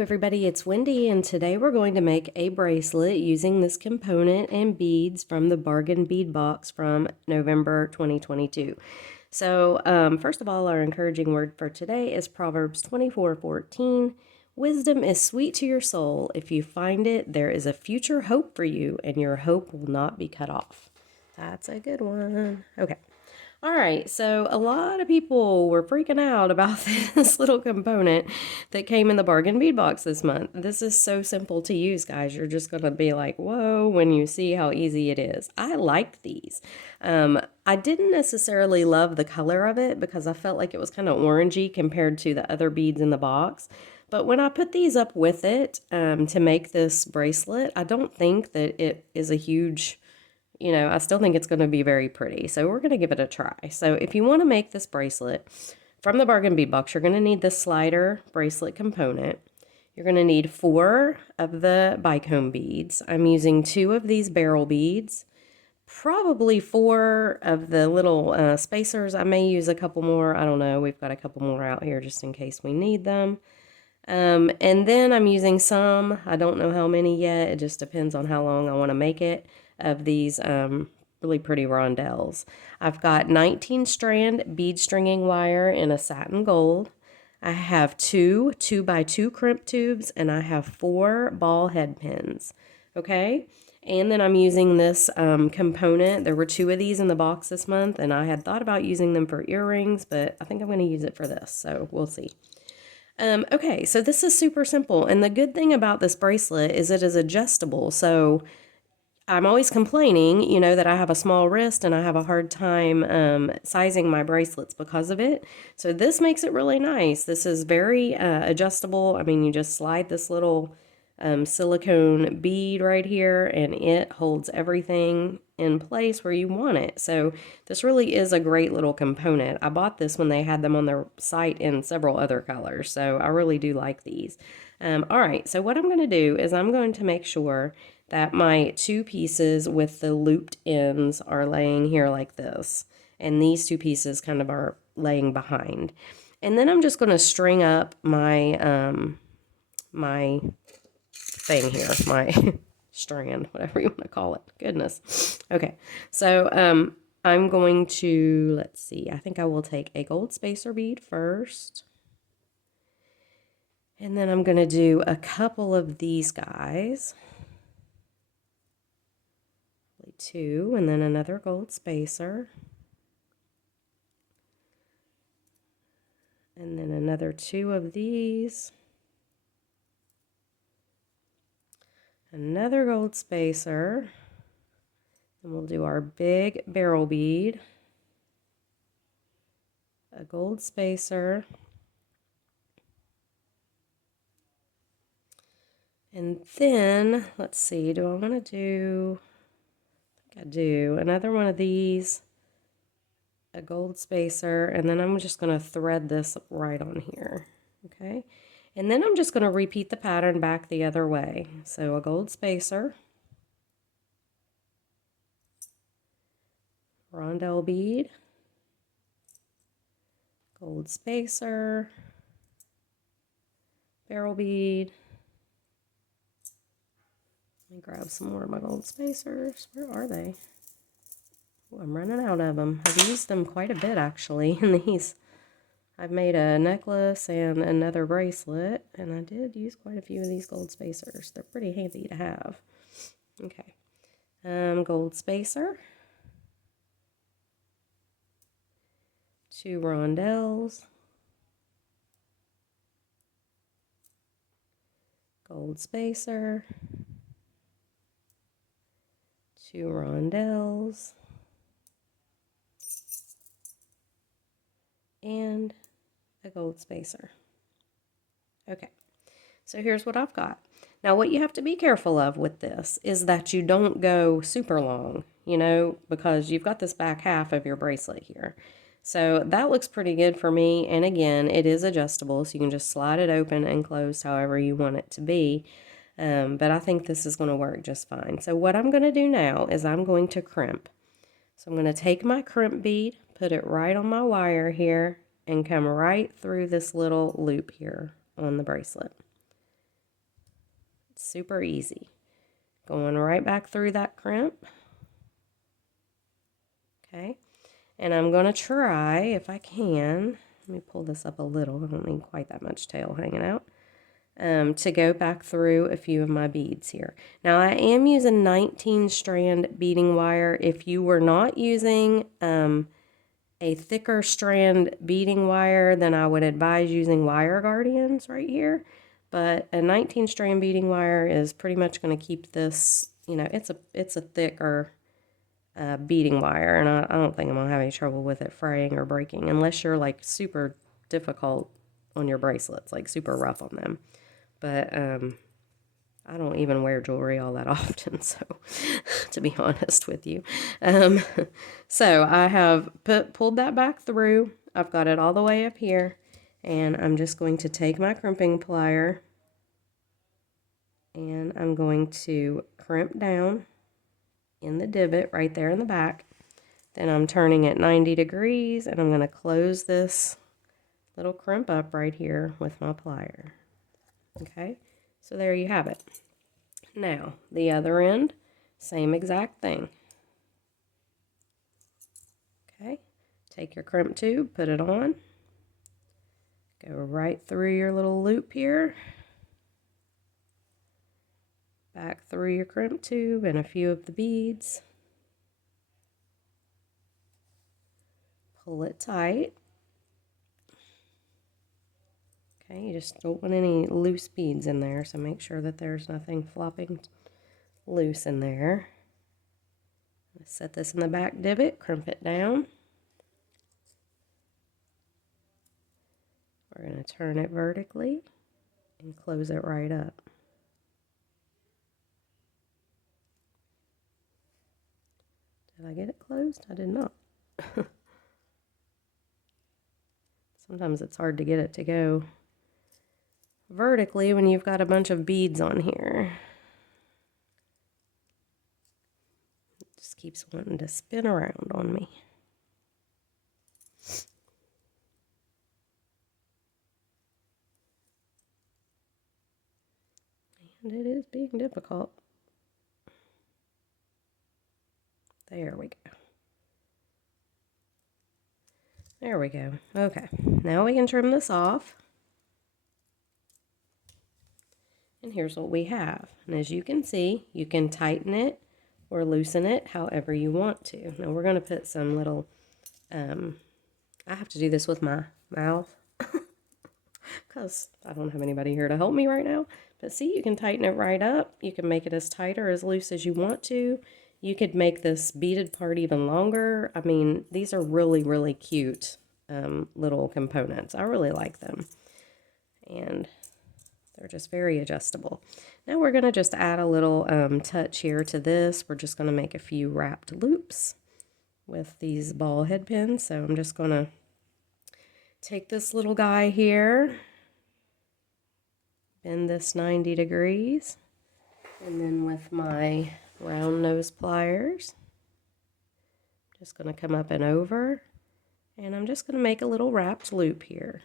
everybody, it's Wendy, and today we're going to make a bracelet using this component and beads from the bargain bead box from November 2022. So first of all, our encouraging word for today is Proverbs 24:14. Wisdom is sweet to your soul. If you find it, there is a future hope for you, and your hope will not be cut off. That's a good one. Okay. All right, so a lot of people were freaking out about this little component that came in the bargain bead box this month. This is so simple to use, guys. You're just going to be like, whoa, when you see how easy it is. I liked these. I didn't necessarily love the color of it because I felt like it was kind of orangey compared to the other beads in the box. But when I put these up with it to make this bracelet, I don't think that it is a huge... I still think it's going to be very pretty. So we're going to give it a try. So if you want to make this bracelet from the bargain bead box, you're going to need the slider bracelet component. You're going to need 4 of the bicomb beads. I'm using 2 of these barrel beads, probably 4 of the little spacers. I may use a couple more. I don't know. We've got a couple more out here just in case we need them. And then I'm using some, I don't know how many yet. It just depends on how long I want to make it, of these really pretty rondelles. I've got 19 strand bead stringing wire in a satin gold. I have 2 2x2 crimp tubes, and I have 4 ball head pins. Okay. And then I'm using this component. There were 2 of these in the box this month, and I had thought about using them for earrings, but I think I'm going to use it for this. So we'll see. Okay, so this is super simple. And the good thing about this bracelet is it is adjustable. So I'm always complaining, that I have a small wrist and I have a hard time sizing my bracelets because of it. So this makes it really nice. This is very adjustable. I mean, you just slide this little silicone bead right here and it holds everything in place where you want it. So this really is a great little component. I bought this when they had them on their site in several other colors. So I really do like these. All right, so what I'm going to do is I'm going to make sure that my 2 pieces with the looped ends are laying here like this. And these 2 pieces kind of are laying behind. And then I'm just going to string up my, my thing here, my strand, whatever you want to call it. Goodness. Okay, so I'm going to, let's see, I think I will take a gold spacer bead first. And then I'm going to do a couple of these guys. 2, and then another gold spacer. And then another 2 of these. Another gold spacer. And we'll do our big barrel bead. A gold spacer. And then, let's see, do I want to do... I do another one of these, a gold spacer, and then I'm just going to thread this right on here. Okay, and then I'm just going to repeat the pattern back the other way. So a gold spacer, rondelle bead, gold spacer, barrel bead. Let me grab some more of my gold spacers. Where are they? Oh, I'm running out of them. I've used them quite a bit, actually, in these. I've made a necklace and another bracelet, and I did use quite a few of these gold spacers. They're pretty handy to have. Okay. Gold spacer. 2 rondelles. Gold spacer. 2 rondelles, and a gold spacer. Okay, so here's what I've got. Now what you have to be careful of with this is that you don't go super long, because you've got this back half of your bracelet here. So that looks pretty good for me, and again, it is adjustable, so you can just slide it open and closed however you want it to be. But I think this is going to work just fine. So what I'm going to do now is I'm going to crimp. So I'm going to take my crimp bead, put it right on my wire here, and come right through this little loop here on the bracelet. Super easy. Going right back through that crimp. Okay. And I'm going to try, if I can, let me pull this up a little. I don't need quite that much tail hanging out. To go back through a few of my beads here. Now I am using 19 strand beading wire. If you were not using a thicker strand beading wire, then I would advise using wire guardians right here. But a 19 strand beading wire is pretty much going to keep this, you know, it's a thicker beading wire, and I don't think I'm going to have any trouble with it fraying or breaking, unless you're like super difficult on your bracelets, like super rough on them. But I don't even wear jewelry all that often, so to be honest with you. So I have pulled that back through. I've got it all the way up here, and I'm just going to take my crimping plier, and I'm going to crimp down in the divot right there in the back. Then I'm turning it 90 degrees, and I'm going to close this little crimp up right here with my plier. Okay, so there you have it. Now, the other end, same exact thing. Okay, take your crimp tube, put it on, go right through your little loop here, back through your crimp tube and a few of the beads, pull it tight. Okay, you just don't want any loose beads in there, so make sure that there's nothing flopping loose in there. Set this in the back divot, crimp it down. We're going to turn it vertically and close it right up. Did I get it closed? I did not. Sometimes it's hard to get it to go vertically when you've got a bunch of beads on here. It just keeps wanting to spin around on me. And it is being difficult. There we go. There we go. Okay, now we can trim this off. And here's what we have. And as you can see, you can tighten it or loosen it however you want to. Now we're going to put some little, I have to do this with my mouth because I don't have anybody here to help me right now. But see, you can tighten it right up. You can make it as tight or as loose as you want to. You could make this beaded part even longer. I mean, these are really, really cute little components. I really like them. And they're just very adjustable. Now we're going to just add a little touch here to this. We're just going to make a few wrapped loops with these ball head pins. So I'm just going to take this little guy here, bend this 90 degrees, and then with my round nose pliers, I'm just going to come up and over, and I'm just going to make a little wrapped loop here.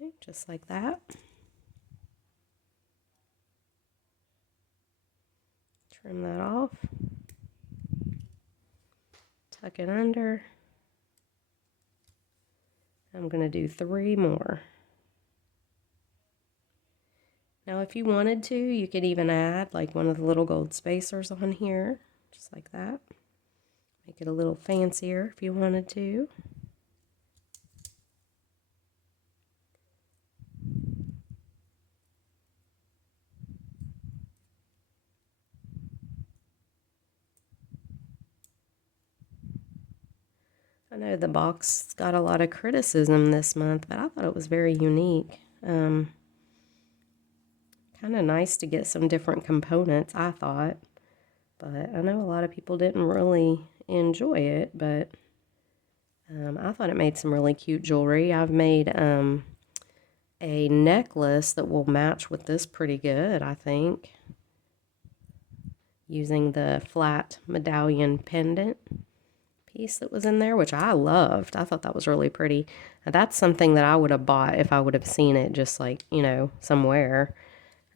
Okay, just like that. Trim that off. Tuck it under. I'm going to do 3 more. Now if you wanted to, you could even add like one of the little gold spacers on here, just like that. Make it a little fancier if you wanted to. I know the box got a lot of criticism this month, but I thought it was very unique. Kind of nice to get some different components, I thought. But I know a lot of people didn't really enjoy it, but I thought it made some really cute jewelry. I've made a necklace that will match with this pretty good, I think, using the flat medallion pendant piece that was in there, which I loved. I thought that was really pretty. Now, that's something that I would have bought if I would have seen it just like, you know, somewhere.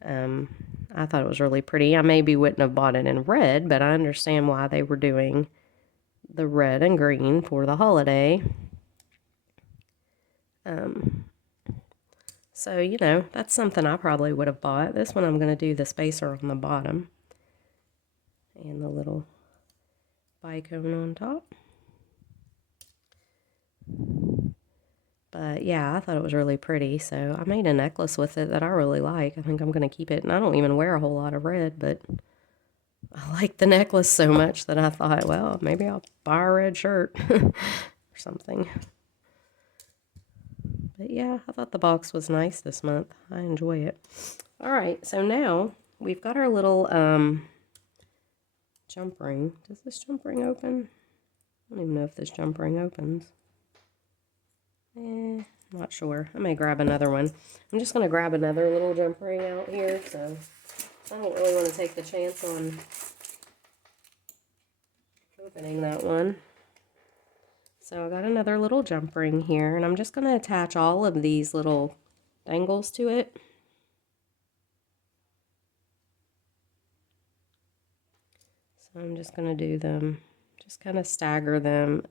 I thought it was really pretty. I maybe wouldn't have bought it in red, but I understand why they were doing the red and green for the holiday. So, you know, that's something I probably would have bought. This one I'm going to do the spacer on the bottom and the little bicone on top. But yeah, I thought it was really pretty, so I made a necklace with it that I really like. I think I'm going to keep it, and I don't even wear a whole lot of red, but I like the necklace so much that I thought, well, maybe I'll buy a red shirt or something. But yeah, I thought the box was nice this month. I enjoy it. All right, so now we've got our little jump ring. Does this jump ring open? I don't even know if this jump ring opens. Not sure. I may grab another one. I'm just going to grab another little jump ring out here, so I don't really want to take the chance on opening that one. So I got another little jump ring here, and I'm just going to attach all of these little dangles to it. So I'm just going to do them, just kind of stagger them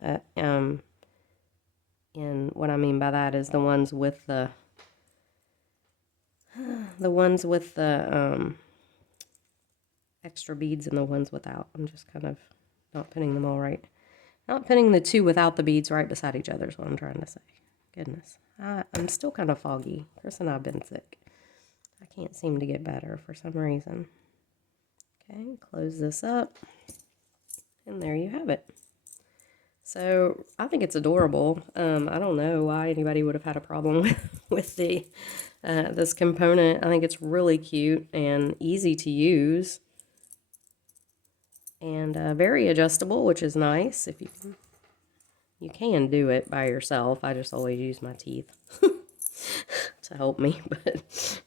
and what I mean by that is the ones with the extra beads and the ones without. I'm just kind of not pinning them all right. Not pinning the two without the beads right beside each other is what I'm trying to say. Goodness. I'm still kind of foggy. Chris and I have been sick. I can't seem to get better for some reason. Okay, close this up. And there you have it. So I think it's adorable. I don't know why anybody would have had a problem with the this component. I think it's really cute and easy to use, and very adjustable, which is nice. If you can do it by yourself. I just always use my teeth to help me, but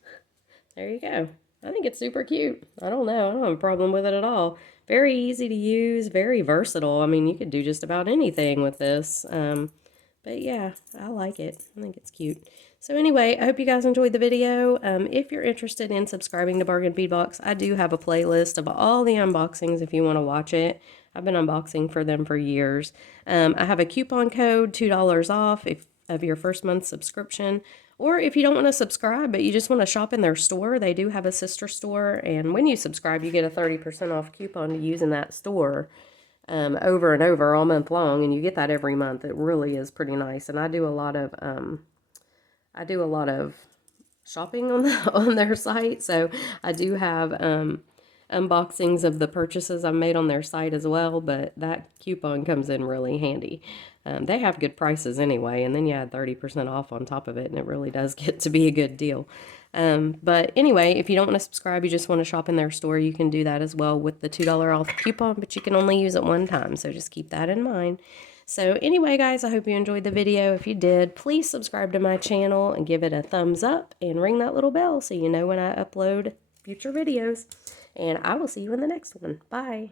there you go. I think it's super cute. I don't know. I don't have a problem with it at all. Very easy to use, very versatile. I mean, you could do just about anything with this. But yeah, I like it. I think it's cute. So anyway, I hope you guys enjoyed the video. If you're interested in subscribing to Bargain Bead Box, I do have a playlist of all the unboxings if you want to watch it. I've been unboxing for them for years. I have a coupon code, $2 off of your first month subscription. Or if you don't want to subscribe, but you just want to shop in their store, they do have a sister store. And when you subscribe, you get a 30% off coupon to use in that store over and over all month long. And you get that every month. It really is pretty nice. And I do a lot of shopping on their site. So I do have unboxings of the purchases I've made on their site as well, but that coupon comes in really handy. They have good prices anyway, and then you add 30% off on top of it, and it really does get to be a good deal. But anyway, if you don't want to subscribe, you just want to shop in their store, you can do that as well with the $2 off coupon, but you can only use it one time, so just keep that in mind. So anyway, guys, I hope you enjoyed the video. If you did, please subscribe to my channel and give it a thumbs up and ring that little bell so you know when I upload future videos. And I will see you in the next one. Bye.